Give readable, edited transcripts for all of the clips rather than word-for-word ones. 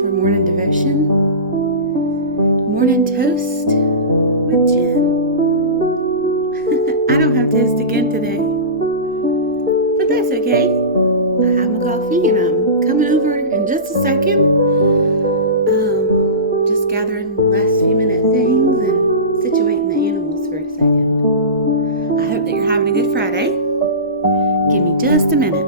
for morning devotion, morning toast with Jen. I don't have toast again today, but that's okay. I have my coffee and I'm coming over in just a second. Just gathering last few minute things and situating the animals for a second. I hope that you're having a good Friday. Give me just a minute.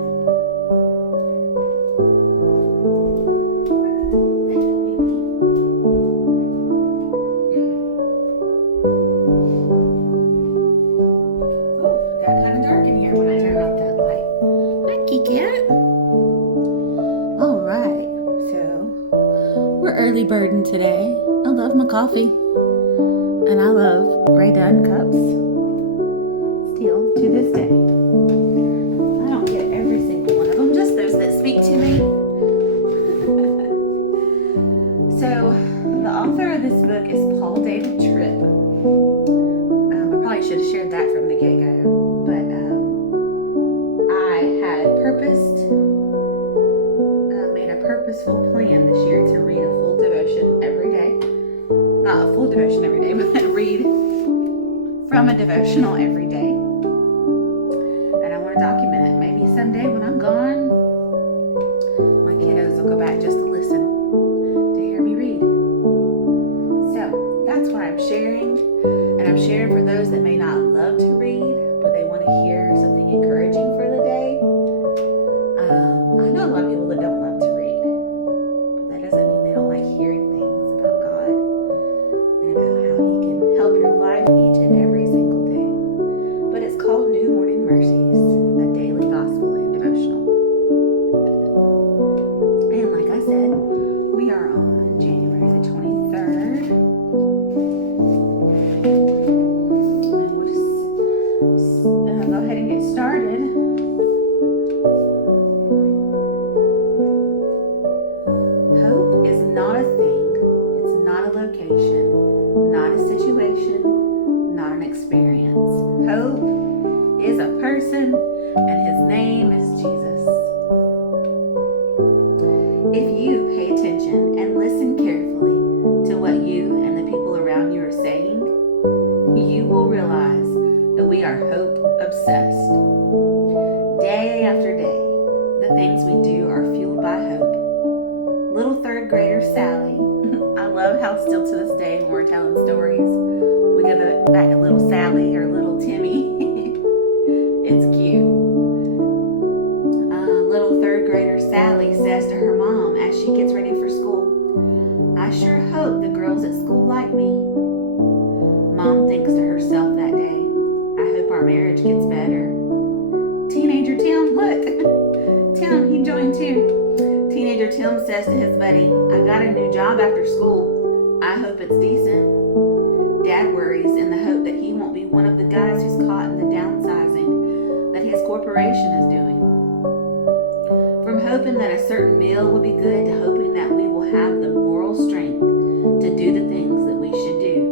Early birding today. I love my coffee and I love Ray Dunn cups still to this day. I don't get every single one of them, just those that speak to me. So the author of this book is Paul David Tripp. I probably should have shared that from the get-go, but I had made a purposeful plan this year to read a full devotion every day. Not a full devotion every day, but read from a devotional every day. And I want to document it. Maybe someday when I'm gone, my kiddos will go back just to listen, to hear me read. So that's why I'm sharing. And I'm sharing for those that may not love to read, but they want to hear something encouraging for the day. I know a lot of people that don't love to read, but that doesn't mean they don't like hearing things about God and about how He can help your life each and every single day. But it's called New Morning Mercies, a daily gospel and devotional. And like I said, we are on January the 23rd. And we'll just go ahead and get started. Hope is not a thing, it's not a location, not a situation, not an experience. Hope is a person, and His name is Jesus. If you pay attention and listen carefully to what you and the people around you are saying, you will realize that we are hope obsessed. Day after day, the things we do are fueled by hope. Little third grader Sally. I love how still to this day when we're telling stories, we go back to little Sally or little Timmy. It's cute. Little third grader Sally says to her mom as she gets ready for school, "I sure hope the girls at school like me." Mom thinks to herself that day, "I hope our marriage gets better." Teenager Tim, look. Tim, he joined too. Teenager Tim says to his buddy, "I got a new job after school. I hope it's decent." Dad worries in the hope that he won't be one of the guys who's caught in the downsizing that his corporation is doing. From hoping that a certain meal will be good to hoping that we will have the moral strength to do the things that we should do,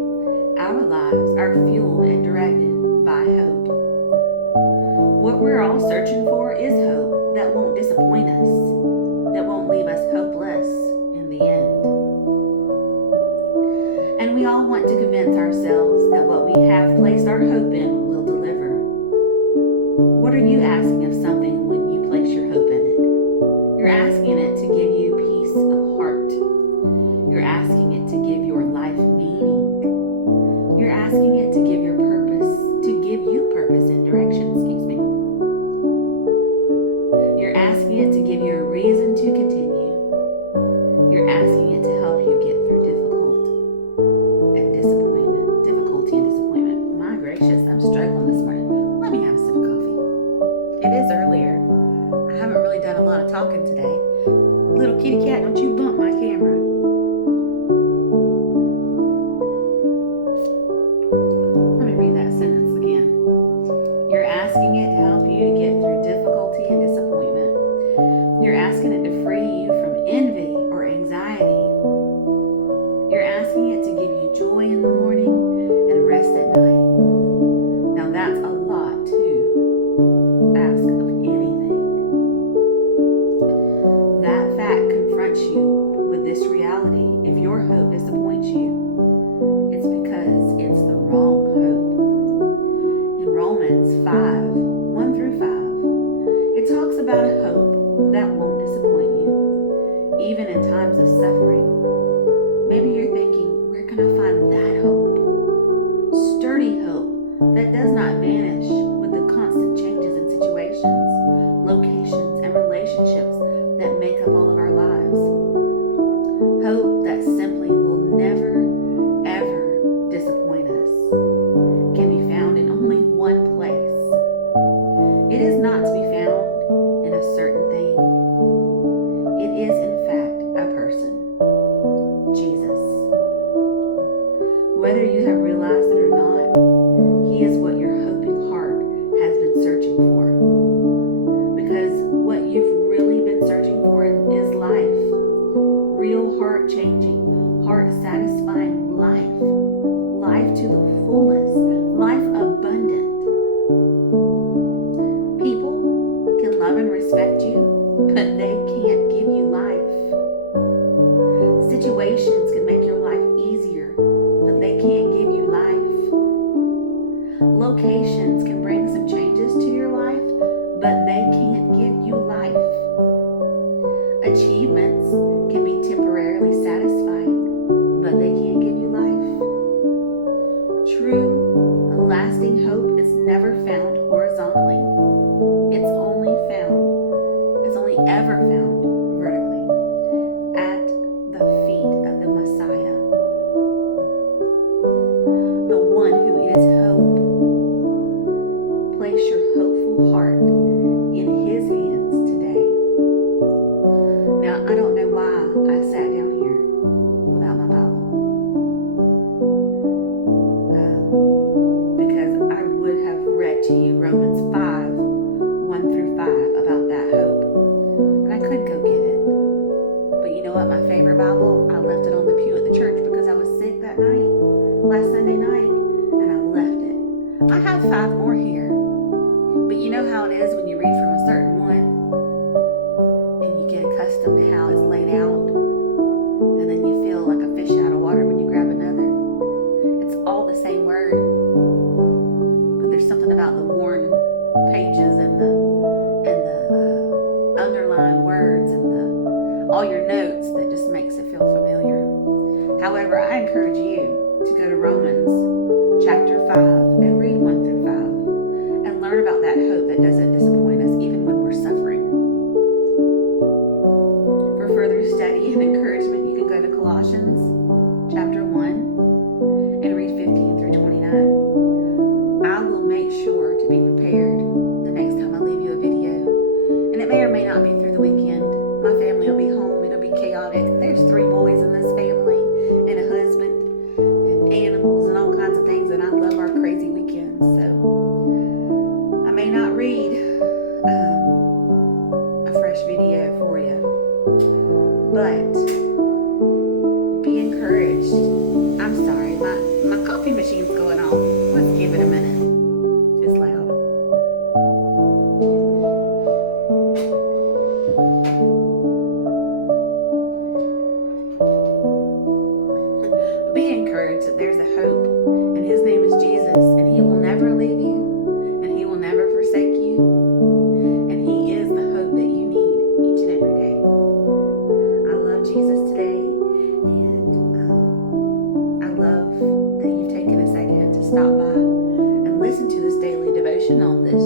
our lives are fueled and directed by hope. What we're all searching for is hope that won't disappoint us, that won't leave us hopeless in the end. And we all want to convince ourselves that what we have placed our hope in will deliver. What are you asking of something when you place your hope in it? You're asking it to give you peace of heart. You're asking it to give your life meaning. You're asking it to give your purpose, to give you purpose and direction, You're asking it to give you a reason to continue. You're asking it to help you get through difficulty and disappointment. My gracious, I'm struggling this morning. Let me have a sip of coffee. It is earlier. I haven't really done a lot of talking today. Little kitty cat, don't you bump my camera. Let me read that sentence again. You're asking it to help you to get through difficulty and disappointment. You're asking it to free you from envy or anxiety. You're asking it to give you joy in the morning and rest at night. Now that's a lot to ask of anything. That fact confronts you fullness, life abundant. People can love and respect you, but they can't give you life. Situations can make your life easier, but they can't give you life. Locations can bring some changes to your life, but they can't give you life. Achievements can be temporarily satisfying, but they can't give you life. True, lasting hope is never found horizontally. It's only ever found vertically at the feet of the Messiah, the one who is hope. Place your hopeful heart in his hands today. Now, I don't know why I sat down here without my Bible. Because I would have read to you Romans 5, 1 through 5 about that hope. And I could go get it. But you know what? My favorite Bible, I left it on the pew at the church because I was sick that night, last Sunday night, and I left it. I have 5 more here. But you know how it is when you read from a certain one and you get accustomed to how it's laid out, and then you feel like a fish out of water when you grab another. It's all the same word, but there's something about the worn pages and the underlined words and all your notes that just makes it feel familiar. However, I encourage you to go to Romans chapter 5 and read 1 through 5 and learn about that hope that doesn't disappoint us even when we're suffering. For further study and encouragement, you can go to Colossians chapter 1 and read 15 through 29. I will make sure to be prepared the next time I leave you a video. And it may or may not be through the weekend. My family will be home. It'll be chaotic. There's 3 boys in this family and a husband and animals and all kinds of things. And I love our crazy weekends. So I may not read a fresh video for you. But be encouraged. I'm sorry. My coffee machine's going off. Let's give it a minute. It's loud. Be encouraged that there's a hope, and his name is Jesus, and he will never leave you, and he will never forsake you, and he is the hope that you need each and every day. I love Jesus today, and I love that you've taken a second to stop by and listen to this daily devotion on this